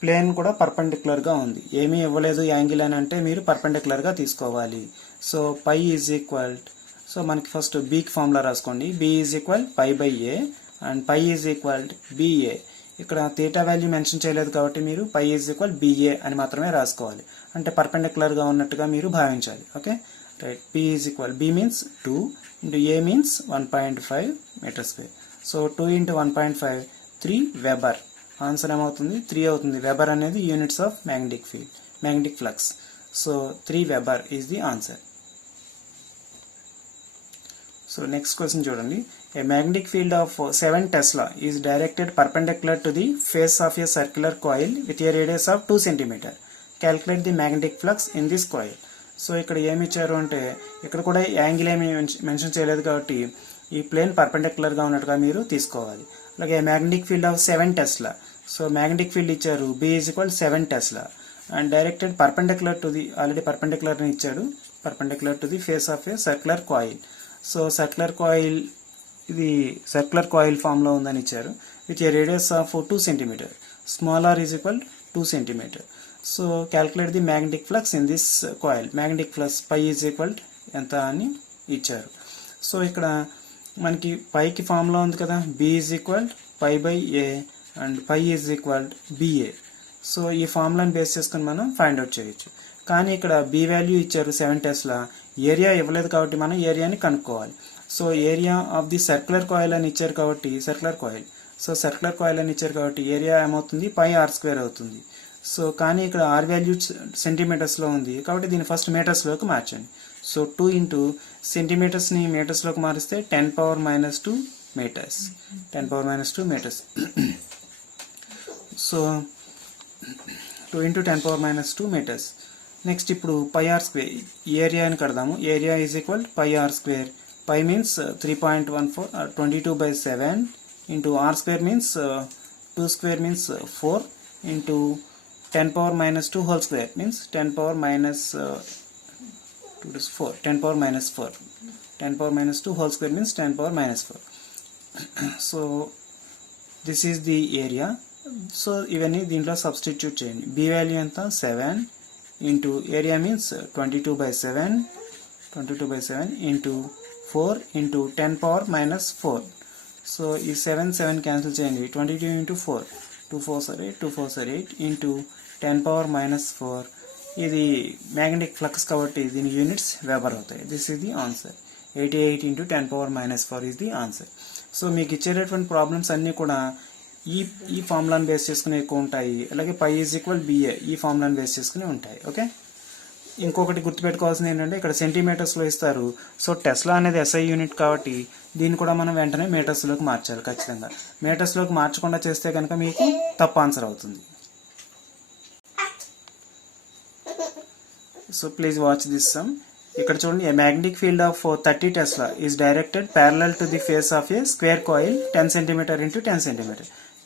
ప్లేన్ కూడా పర్పెండిక్యులర్గా ఉంది. ఏమీ ఇవ్వలేదు యాంగిల్ అని అంటే మీరు పర్పెండిక్యులర్గా తీసుకోవాలి. So phi is equal, so మనకి ఫస్ట్ బీకి ఫార్ములా రాసుకోండి. B is equal pi by A and phi is equal BA. ఇక్కడ θ వాల్యూ మెన్షన్ చేయలేదు కాబట్టి మీరు పై ఈజ్ ఈక్వల్ BA అని మాత్రమే రాసుకోవాలి. అంటే పర్పెండిక్యులర్గా ఉన్నట్టుగా మీరు భావించాలి. Okay right. B is equal, B means 2 into A means 1.5 meter². So 2 into 1.5 3 Weber. Answer ఏమవుతుంది 3 అవుతుంది. వెబర్ అనేది units of magnetic flux. So 3 Weber is the answer. So next question చూడండి. A magnetic field of 7 Tesla is directed perpendicular to the face of a circular coil with a radius of 2 cm. Calculate the magnetic flux in this coil. So ఇక్కడ ఏమి ఇచ్చారు అంటే ఇక్కడ కూడా angle ఏమి mention చేయలేదు కాబట్టి ఈ ప్లేన్ పర్పెండిక్యులర్గా ఉన్నట్టుగా మీరు తీసుకోవాలి. అలాగే magnetic field of 7 Tesla. So magnetic field ఇచ్చారు B is equal 7 Tesla and directed perpendicular to the, already perpendicular అని ఇచ్చాడు, perpendicular to the face of a circular coil. So circular coil, ఇది సర్క్యులర్ కాయిల్ ఫామ్లో ఉందని ఇచ్చారు with a radius of 2 cm. Small r is equal 2 cm. So calculate the magnetic flux in this coil. Magnetic flux pi is equal ఎంత అని ఇచ్చారు. So ఇక్కడ మనకి పైకి ఫార్ములా ఉంది కదా, B is equal pi by A and phi is equal BA. So ఈ ఫార్ములాని బేస్ చేసుకుని మనం ఫైండ్ అవుట్ చేయొచ్చు. కానీ ఇక్కడ B వాల్యూ ఇచ్చారు 7 Tesla, ఏరియా ఇవ్వలేదు కాబట్టి మనం ఏరియాని కనుక్కోవాలి. So area of the circular coil అని ఇచ్చారు కాబట్టి సర్క్యులర్ కాయిల్ అని ఇచ్చారు కాబట్టి ఏరియా ఏమవుతుంది పై r² అవుతుంది. సో కానీ ఇక్కడ r వాల్యూ సెంటీమీటర్స్లో ఉంది కాబట్టి దీన్ని ఫస్ట్ మీటర్స్లోకి మార్చండి. సో 2 ఇంటూ సెంటీమీటర్స్ని మీటర్స్లోకి మారిస్తే 10⁻⁻2 meters. 10⁻⁻2 meters. So 2 into 10⁻⁻2 meters. Next ఇప్పుడు పై r², ఏరియా అని కడదాము. Area is equal pi r². Pi means 3.14 22/7 into r² means 2² means 4 into 10⁻⁻2 whole square means 10⁻⁻4. 10⁻⁻2 whole square means 10⁻⁻4. So this is the area. So ఇవన్నీ దీంట్లో substitute చేయండి. B value ఎంత 7 into area means 22/7 22/7 into 4 into 10 power minus 4. So ఈ 7 cancel చేయండి. 22 into 4, 2 4s are 8, 2 4s are 8 into 10 power minus 4. ఇది magnetic flux కాబట్టి దీని units weber అవుతాయి. This is the answer. 88 into 10 power minus 4 is the answer. So మీకు ఇచ్చేటటువంటి problems అన్నీ కూడా ఈ ఫార్ములాను బేస్ చేసుకుని ఎక్కువ ఉంటాయి. అలాగే π = BA ఈ ఫార్ములాను బేస్ చేసుకుని ఉంటాయి. ఓకే, ఇంకొకటి గుర్తుపెట్టుకోవాల్సింది ఏంటంటే ఇక్కడ సెంటీమీటర్స్లో ఇస్తారు. సో టెస్లా అనేది SI యూనిట్ కాబట్టి దీన్ని కూడా మనం వెంటనే మీటర్స్లోకి మార్చాలి ఖచ్చితంగా. మీటర్స్లోకి మార్చకుండా చేస్తే కనుక మీకు తప్పు ఆన్సర్ అవుతుంది. So please watch this sum. ఇక్కడ చూడండి, a magnetic field of 30 tesla is directed parallel to the face of a square coil 10 cm into 10 cm.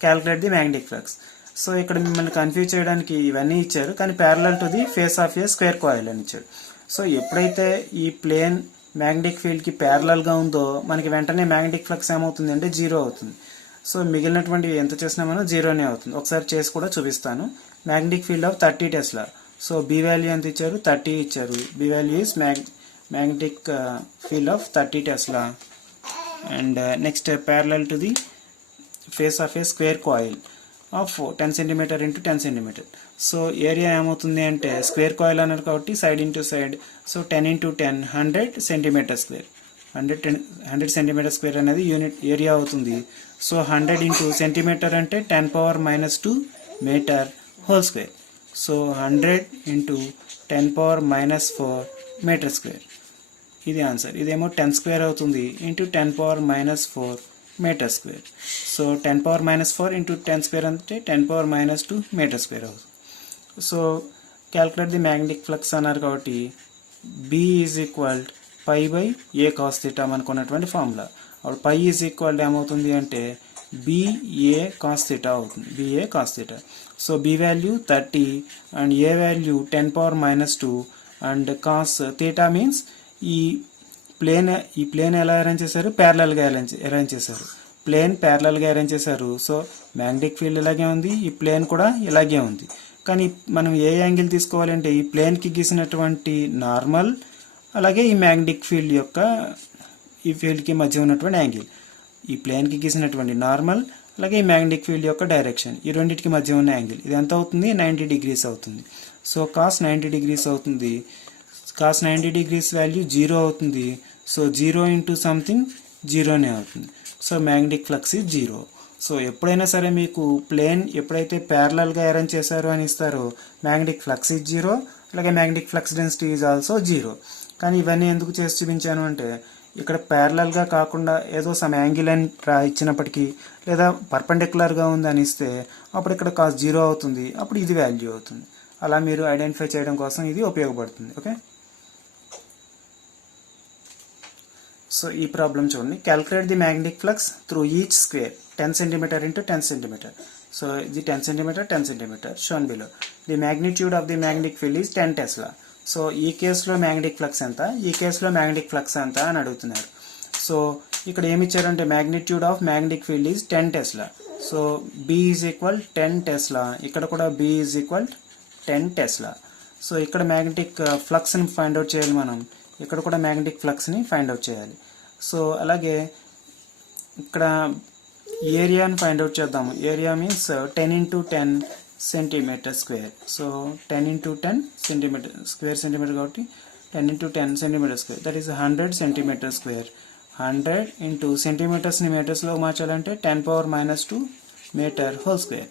Calculate the magnetic flux. So ఇక్కడ మిమ్మల్ని కన్ఫ్యూజ్ చేయడానికి ఇవన్నీ ఇచ్చారు, కానీ parallel to the face of a square coil అని ఇచ్చారు. So ఎప్పుడైతే ఈ ప్లేన్ మ్యాగ్నెటిక్ ఫీల్డ్కి ప్యారలల్గా ఉందో మనకి వెంటనే మ్యాగ్నెటిక్ ఫ్లక్స్ ఏమవుతుంది అంటే 0 అవుతుంది. సో మిగిలినటువంటి ఎంత చేసినా మనం 0నే అవుతుంది. ఒకసారి చేసి కూడా చూపిస్తాను. Magnetic field of 30 tesla. So B value ఎంత ఇచ్చారు? 30 ఇచ్చారు. B value is magnetic field of 30 tesla. And next parallel to the face of a square coil of 10 cm into 10 cm. So area ఏమవుతుంది అంటే స్క్వేర్ కాయిల్ అన్నారు కాబట్టి side into side. So 10 into 10 100 cm². 100 cm² అనేది unit area అవుతుంది. So 100 into centimetre అంటే 10 power minus 2 meter whole square. So 100 into 10 power minus 4 meter. ఇది answer. ఇదేమో 10² అవుతుంది into 10 power minus 4 meter. So 10 power minus 4 into 10² అంటే 10 power minus 2 మీటర్² అవుతుంది. So calculate the magnetic flux అన్నారు కాబట్టి B = π/a cos θ మనకు ఉన్నటువంటి ఫార్ములా. అప్పుడు π ఏమవుతుంది అంటే BA cos θ అవుతుంది. BA cos θ. So B value 30 and A value 10 power minus 2 and cos θ means ఈ ప్లేన్ ఎలా అరేంజ్ చేశారు? ప్యారలల్గా అరేంజ్ చేశారు. ప్లేన్ ప్యారలల్గా అరేంజ్ చేశారు. సో మ్యాగ్నెటిక్ ఫీల్డ్ ఇలాగే ఉంది, ఈ ప్లేన్ కూడా ఇలాగే ఉంది. కానీ మనం ఏ యాంగిల్ తీసుకోవాలంటే ఈ ప్లేన్కి గీసినటువంటి నార్మల్, అలాగే ఈ మ్యాగ్నెటిక్ ఫీల్డ్ యొక్క ఈ ఫీల్డ్కి మధ్య ఉన్నటువంటి యాంగిల్. ఈ ప్లేన్కి గీసినటువంటి నార్మల్, అలాగే ఈ మ్యాగ్నెటిక్ ఫీల్డ్ యొక్క డైరెక్షన్, ఈ రెండింటికి మధ్య ఉన్న యాంగిల్ ఇది ఎంత అవుతుంది? 90 degrees అవుతుంది. సో cos 90 degrees అవుతుంది. cos 90 degrees వాల్యూ 0 అవుతుంది. సో 0 into సంథింగ్ 0నే అవుతుంది. So magnetic flux is 0. So ఎప్పుడైనా సరే మీకు ప్లేన్ ఎప్పుడైతే ప్యారలల్గా అరేంజ్ చేశారో అని ఇస్తారో మ్యాగ్నెటిక్ ఫ్లక్స్ ఈజ్ 0, అలాగే magnetic flux density is also 0. కానీ ఇవన్నీ ఎందుకు చేసి చూపించాను అంటే ఇక్కడ ప్యారలల్గా కాకుండా ఏదో సమ్ యాంగిల్ అని ఇచ్చినప్పటికీ, లేదా పర్పెండిక్యులర్గా ఉంది అని ఇస్తే అప్పుడు ఇక్కడ cos 0 అవుతుంది, అప్పుడు ఇది వాల్యూ అవుతుంది. అలా మీరు ఐడెంటిఫై చేయడం కోసం ఇది ఉపయోగపడుతుంది. ఓకే, సో ఈ ప్రాబ్లం చూడండి. Calculate the magnetic flux through each square 10 cm into 10 cm. So ఇది 10 cm 10 cm shown below. The magnitude of the magnetic field is 10 tesla. So ఈ కేసులో మ్యాగ్నెటిక్ ఫ్లక్స్ ఎంత, ఈ కేసులో మ్యాగ్నెటిక్ ఫ్లక్స్ ఎంత అని అడుగుతున్నారు. సో ఇక్కడ ఏమి ఇచ్చారంటే magnitude of magnetic field is 10 tesla. So B = 10 tesla. ఇక్కడ కూడా B = 10 టెస్లా. సో ఇక్కడ మ్యాగ్నెటిక్ ఫ్లక్స్ని ఫైండ్ అవుట్ చేయాలి మనం, ఇక్కడ కూడా మ్యాగ్నెటిక్ ఫ్లక్స్ని ఫైండ్ అవుట్ చేయాలి. సో అలాగే ఇక్కడ ఏరియాని ఫైండ్ అవుట్ చేద్దాము. Area means 10 into 10 cm². So 10 into 10 square centimetre కాబట్టి 10 into 10 cm², that is 100 cm². 100 into సెంటీమీటర్స్ని మీటర్స్లో మార్చాలంటే 10 power minus 2 meter whole square.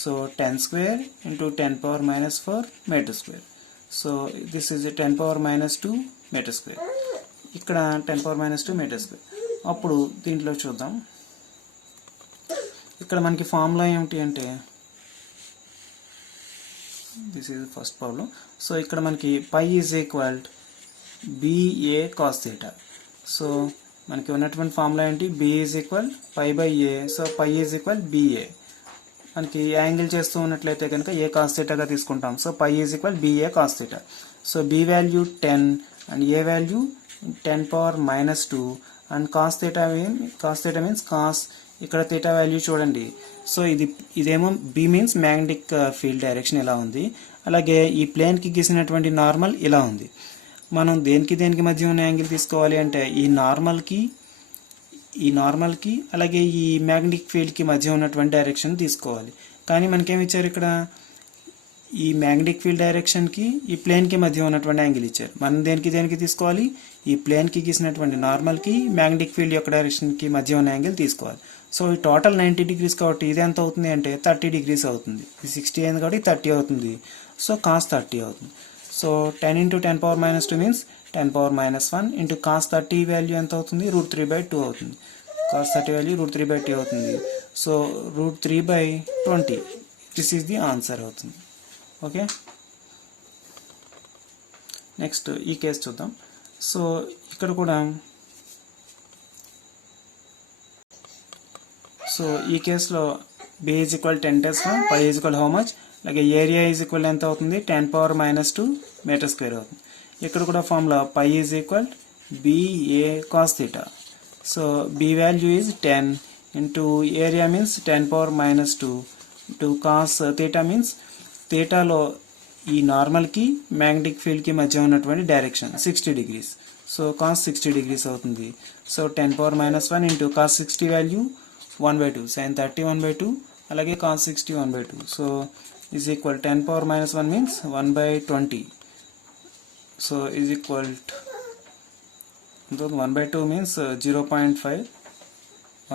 So 10² into 10 power minus 4 meter. So this is 10 power minus 2 meter. ఇక్కడ 10 power minus 2 మీటర్². అప్పుడు దీంట్లో చూద్దాం. ఇక్కడ మనకి ఫార్ములా ఏమిటి అంటే this is first problem. So ఇక్కడ మనకి π = BA cos θ. సో మనకి ఉన్నటువంటి ఫార్ములా ఏంటి? B = π/a. So π = BA. మనకి యాంగిల్ చేస్తూ ఉన్నట్లయితే కనుక A cos θ గా తీసుకుంటాం. So π = BA cos θ. So B value 10 and A value 10 power minus 2 and cos θ means cos, ఇక్కడ θ వాల్యూ చూడండి. సో ఇదేమో B means magnetic field direction ఇలా ఉంది, అలాగే ఈ ప్లేన్కి గీసినటువంటి నార్మల్ ఇలా ఉంది. మనం దేనికి మధ్య ఉన్న యాంగిల్ తీసుకోవాలి అంటే ఈ నార్మల్కి అలాగే ఈ మ్యాగ్నెటిక్ ఫీల్డ్కి మధ్య ఉన్నటువంటి డైరెక్షన్ తీసుకోవాలి. కానీ మనకేమి ఇచ్చారు ఇక్కడ, ఈ మ్యాగ్నెటిక్ ఫీల్డ్ డైరెక్షన్కి ఈ ప్లేన్కి మధ్య ఉన్నటువంటి యాంగిల్ ఇచ్చారు. మనం దేనికి తీసుకోవాలి, ఈ ప్లేన్కి గీసినటువంటి నార్మల్కి మ్యాగ్నెటిక్ ఫీల్డ్ యొక్క డైరెక్షన్కి మధ్య ఉన్న యాంగిల్ తీసుకోవాలి. సో ఈ టోటల్ 90 degrees కాబట్టి ఇది ఎంత అవుతుంది అంటే 30 degrees అవుతుంది. ఇది 60 అయింది కాబట్టి 30 అవుతుంది. సో cos 30 అవుతుంది. So 10 × 10⁻² means 10⁻⁻1 into cos 30 value ఎంత అవుతుంది, √3/2 అవుతుంది. cos 30 వాల్యూ √3/2 అవుతుంది. So √3/20 this is the answer అవుతుంది. ఓకే, నెక్స్ట్ ఈ కేసు చూద్దాం. సో ఇక్కడ కూడా ఈ కేసులో b = 10 tesla, pi = how much, అలాగే ఏరియా = ఎంత అవుతుంది, 10⁻² మీటర్ స్క్వేర్ అవుతుంది. ఇక్కడ కూడా formula π = BA cos θ. So b value is 10 into area means 10⁻² into cos θ means థీటాలో ఈ నార్మల్కి మ్యాగ్నెటిక్ ఫీల్డ్కి మధ్య ఉన్నటువంటి direction 60 degrees. So cos 60 degrees అవుతుంది. So 10⁻⁻1 into cos 60 value 1/2, sin 30 1/2, అలాగే cos 60 1/2. So is equal 10⁻⁻1 means 1/20. So is equal 1/2 means 0.5,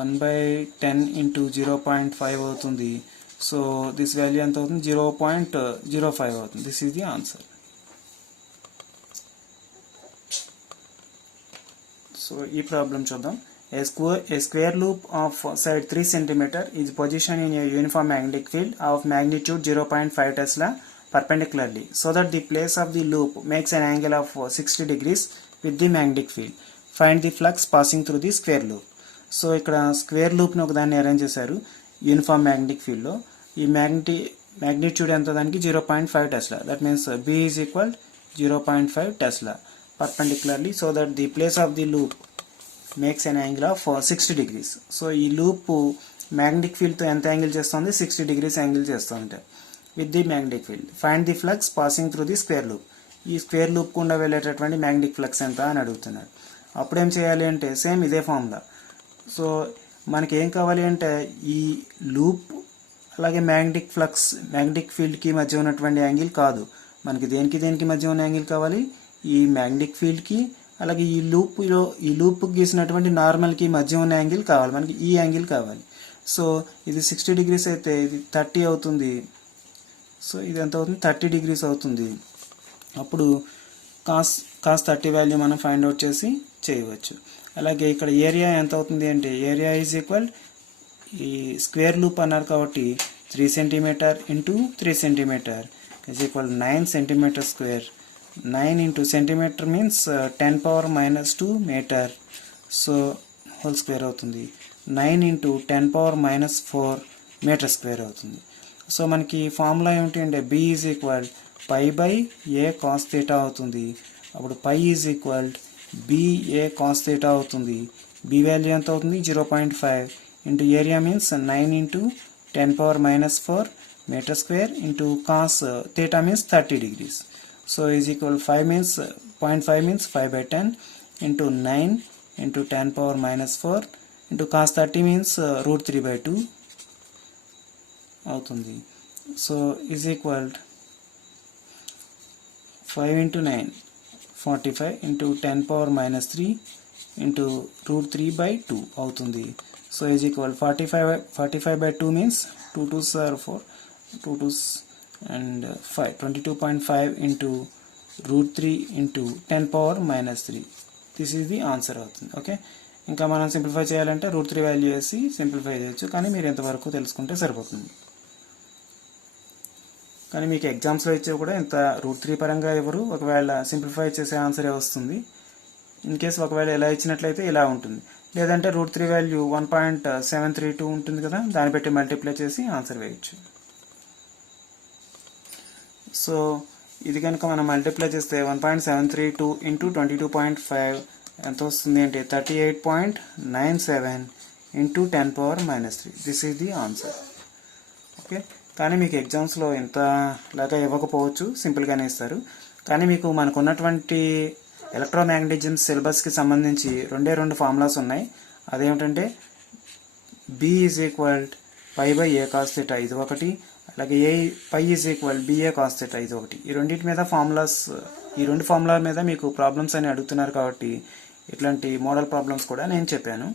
1/10 into 0.5 అవుతుంది. So this value ఎంత అవుతుంది, 0.05 అవుతుంది. This is the answer. So ఈ ప్రాబ్లం చూద్దాం. A square loop of side 3 cm is positioned in a uniform magnetic field of magnitude 0.5 Tesla perpendicularly, so that the place of the loop makes an angle of 60 degrees with the magnetic field. Find the flux passing through the square loop. So ఇక్కడ square లూప్ని ఒకదాన్ని arrange చేశారు uniform magnetic ఫీల్డ్లో. ఈ magnitude ఎంత దానికి 0.5 Tesla. That means B = 0.5 Tesla perpendicularly, so that the place of the loop makes an angle of 60 degrees. So ఈ loop magnetic ఫీల్డ్తో ఎంత యాంగిల్ చేస్తుంది, 60 degrees యాంగిల్ చేస్తుంది with the magnetic field. Find the flux passing through the square loop. ఈ square loop గుండా వెళ్ళేటటువంటి magnetic flux ఎంత అని అడుగుతున్నారు. అప్పుడేం చేయాలి అంటే సేమ్ ఇదే ఫార్ములా. సో మనకి ఏం కావాలి అంటే ఈ లూప్ అలాగే మ్యాగ్నెటిక్ ఫీల్డ్కి మధ్య ఉన్నటువంటి యాంగిల్ కాదు, మనకి దేనికి మధ్య ఉన్న యాంగిల్ కావాలి, ఈ మ్యాగ్నెటిక్ ఫీల్డ్కి అలాగే ఈ లూప్ గీసినటువంటి నార్మల్కి మధ్య ఉన్న యాంగిల్ కావాలి, మనకి ఈ యాంగిల్ కావాలి. సో ఇది 60 degrees అయితే ఇది 30 అవుతుంది. సో ఇది ఎంత అవుతుంది, 30 degrees అవుతుంది. అప్పుడు కాస్ 30 వాల్యూ మనం ఫైండ్ అవుట్ చేసి చేయవచ్చు. అలాగే ఇక్కడ ఏరియా ఎంత అవుతుంది అంటే ఏరియా ఈజ్ ఈక్వల్, ఈ స్క్వేర్ లూప్ అన్నారు కాబట్టి 3 cm into 3 cm is equal 9 cm². 9 into centimeter means 10⁻⁻2 meter. So whole square అవుతుంది. 9 into 10⁻⁻4 meter స్క్వేర్ అవుతుంది. సో మనకి ఫార్ములా ఏమిటి అంటే B = π/A cos θ అవుతుంది. అప్పుడు π = BA cos θ అవుతుంది. B వాల్యూ ఎంత అవుతుంది, 0.5 into area means 9 into 10⁻⁻4 meter square into cos θ means 30 degrees. So is equal 5 means 0.5 means 5/10 into 9 into 10⁻⁻4 into cos 30 means √3/2 అవుతుంది. So is equal 5 into 9 45 into 10⁻⁻3 into √3/2 అవుతుంది. So is equal 45/2 means 2 2s are 4, 2 2s and 5, 22.5 into √3 into 10⁻⁻3. This is the answer అవుతుంది. Okay, ఇంకా మనం simplify చేయాలంటే √3 value వేసి simplify చేయొచ్చు, కానీ మీరు ఎంతవరకు తెలుసుకుంటే సరిపోతుంది. కానీ మీకు ఎగ్జామ్స్లో ఇచ్చే కూడా ఇంత √3 పరంగా ఎవరు, ఒకవేళ సింప్లిఫై చేసే ఆన్సరే వస్తుంది. ఇన్ కేస్ ఒకవేళ ఇలా ఇచ్చినట్లయితే ఇలా ఉంటుంది, లేదంటే √3 వాల్యూ 1.732 ఉంటుంది కదా, దాన్ని పెట్టి మల్టిప్లై చేసి ఆన్సర్ వేయచ్చు. సో ఇది కనుక మనం మల్టిప్లై చేస్తే 1.732 ఇంటూ 22.5 ఎంత వస్తుంది అంటే 38.97 into 10⁻⁻3. This is the answer. Okay, కానీ మీకు ఎగ్జామ్స్లో ఇంతలాగా ఇవ్వకపోవచ్చు, సింపుల్గానే ఇస్తారు. కానీ మీకు మనకున్నటువంటి ఎలక్ట్రోమాగ్నెటిజం సిలబస్కి సంబంధించి రెండు ఫార్ములాస్ ఉన్నాయి. అదేమిటంటే B is equal pi by A cos theta ఇది ఒకటి, అలాగే pi is equal BA cos theta ఇది ఒకటి. ఈ రెండింటి మీద ఈ రెండు ఫార్ములా మీద మీకు ప్రాబ్లమ్స్ అని అడుగుతున్నారు కాబట్టి ఇట్లాంటి మోడల్ ప్రాబ్లమ్స్ కూడా నేను చెప్పాను.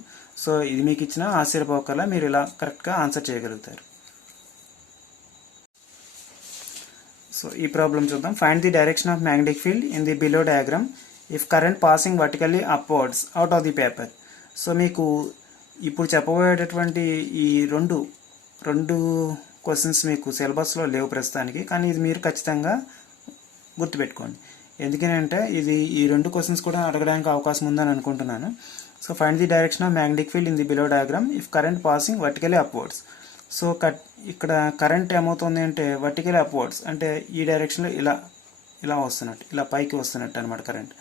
సో ఇది మీకు ఇచ్చిన ఆశ్చర్యపోకర్లా మీరు ఇలా కరెక్ట్గా ఆన్సర్ చేయగలుగుతారు. సో ఈ ప్రాబ్లం చూద్దాం. Find the direction of magnetic field in the below diagram if current passing vertically upwards out of the paper. So మీకు ఇప్పుడు చెప్పబోయేటటువంటి ఈ రెండు క్వశ్చన్స్ మీకు సిలబస్లో లేవు ప్రస్తుతానికి, కానీ ఇది మీరు ఖచ్చితంగా గుర్తుపెట్టుకోండి. ఎందుకంటే ఈ రెండు క్వశ్చన్స్ కూడా అడగడానికి అవకాశం ఉందని అనుకుంటున్నాను. So find the direction of magnetic field in the below diagram if current passing vertically upwards. So ఇక్కడ కరెంట్ ఏమవుతుంది అంటే వర్టికల్లీ అప్వర్డ్స్ అంటే ఈ డైరెక్షన్లో ఇలా వస్తున్నట్టు, ఇలా పైకి వస్తున్నట్టు అనమాట కరెంట్.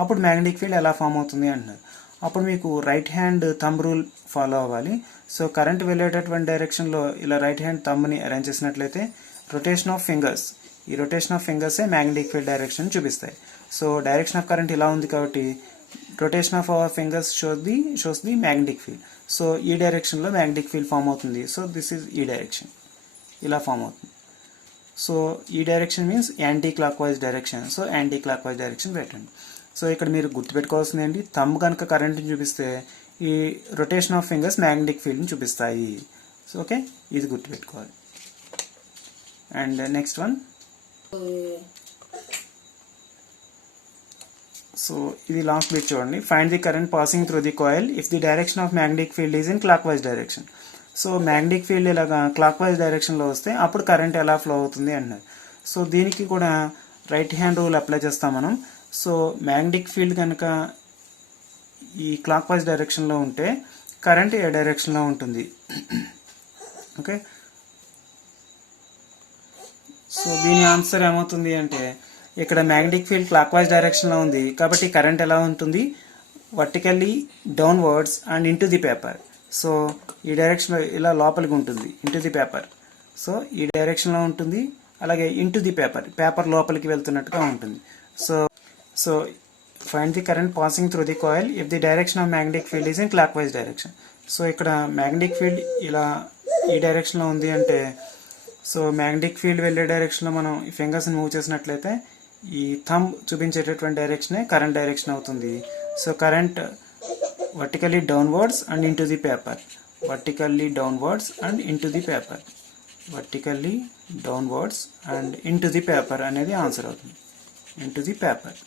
అప్పుడు మ్యాగ్నెటిక్ ఫీల్డ్ ఎలా ఫామ్ అవుతుంది అంటున్నారు. అప్పుడు మీకు right hand thumb rule follow అవ్వాలి. సో కరెంట్ వెళ్ళేటటువంటి డైరెక్షన్లో ఇలా రైట్ హ్యాండ్ థంబ్ని అరేంజ్ చేసినట్లయితే రొటేషన్ ఆఫ్ ఫింగర్స్, ఈ రొటేషన్ ఆఫ్ ఫింగర్సే మ్యాగ్నెటిక్ ఫీల్డ్ డైరెక్షన్ చూపిస్తాయి. సో డైరెక్షన్ ఆఫ్ కరెంట్ ఇలా ఉంది కాబట్టి rotation of our fingers shows the magnetic field. So ఈ డైరెక్షన్లో మ్యాగ్నెటిక్ ఫీల్డ్ ఫామ్ అవుతుంది. సో దిస్ ఈజ్ ఈ డైరెక్షన్, ఇలా ఫామ్ అవుతుంది. సో ఈ direction means anticlockwise direction. So anti clock wise direction పెట్టండి. సో ఇక్కడ మీరు గుర్తుపెట్టుకోవాల్సింది ఏంటి, థంబ్ కనుక కరెంట్ని చూపిస్తే ఈ రొటేషన్ ఆఫ్ ఫింగర్స్ మ్యాగ్నెటిక్ ఫీల్డ్ని చూపిస్తాయి. సో ఓకే, ఇది గుర్తుపెట్టుకోవాలి. అండ్ నెక్స్ట్ వన్, సో ఇది లాస్ట్ బిట్ చూడండి. Find the current passing through the coil if the direction of magnetic field is in clock wise direction. So magnetic field ఇలాగా clock wise డైరెక్షన్లో వస్తే అప్పుడు current ఎలా flow అవుతుంది అన్నారు. So దీనికి కూడా రైట్ హ్యాండ్ రూల్ అప్లై చేస్తాం మనం. సో మ్యాగ్నెటిక్ ఫీల్డ్ కనుక ఈ క్లాక్ వైజ్ డైరెక్షన్లో ఉంటే కరెంట్ ఏ డైరెక్షన్లో ఉంటుంది. ఓకే, సో దీని ఆన్సర్ ఏమవుతుంది అంటే ఇక్కడ మ్యాగ్నెటిక్ ఫీల్డ్ క్లాక్ వైజ్ డైరెక్షన్లో ఉంది కాబట్టి కరెంట్ ఎలా ఉంటుంది, vertically downwards and into the paper. So ఈ డైరెక్షన్లో ఇలా లోపలికి ఉంటుంది, ఇంటూ ది పేపర్. సో ఈ డైరెక్షన్లో ఉంటుంది, అలాగే ఇంటూ ది పేపర్ లోపలికి వెళ్తున్నట్టుగా ఉంటుంది. So find the current passing through the coil if the direction of magnetic field is in clock wise direction. So ఇక్కడ మ్యాగ్నెటిక్ ఫీల్డ్ ఇలా ఈ డైరెక్షన్లో ఉంది అంటే సో మ్యాగ్నెటిక్ ఫీల్డ్ వెళ్ళే డైరెక్షన్లో మనం ఈ ఫింగర్స్ని మూవ్ చేసినట్లయితే ఈ థంబ్ చూపించేటటువంటి డైరెక్షనే కరెంట్ డైరెక్షన్ అవుతుంది. So current vertically downwards and into the paper, vertically downwards and into the paper, vertically downwards and into the paper అనేది ఆన్సర్ అవుతుంది, ఇంటూ ది పేపర్.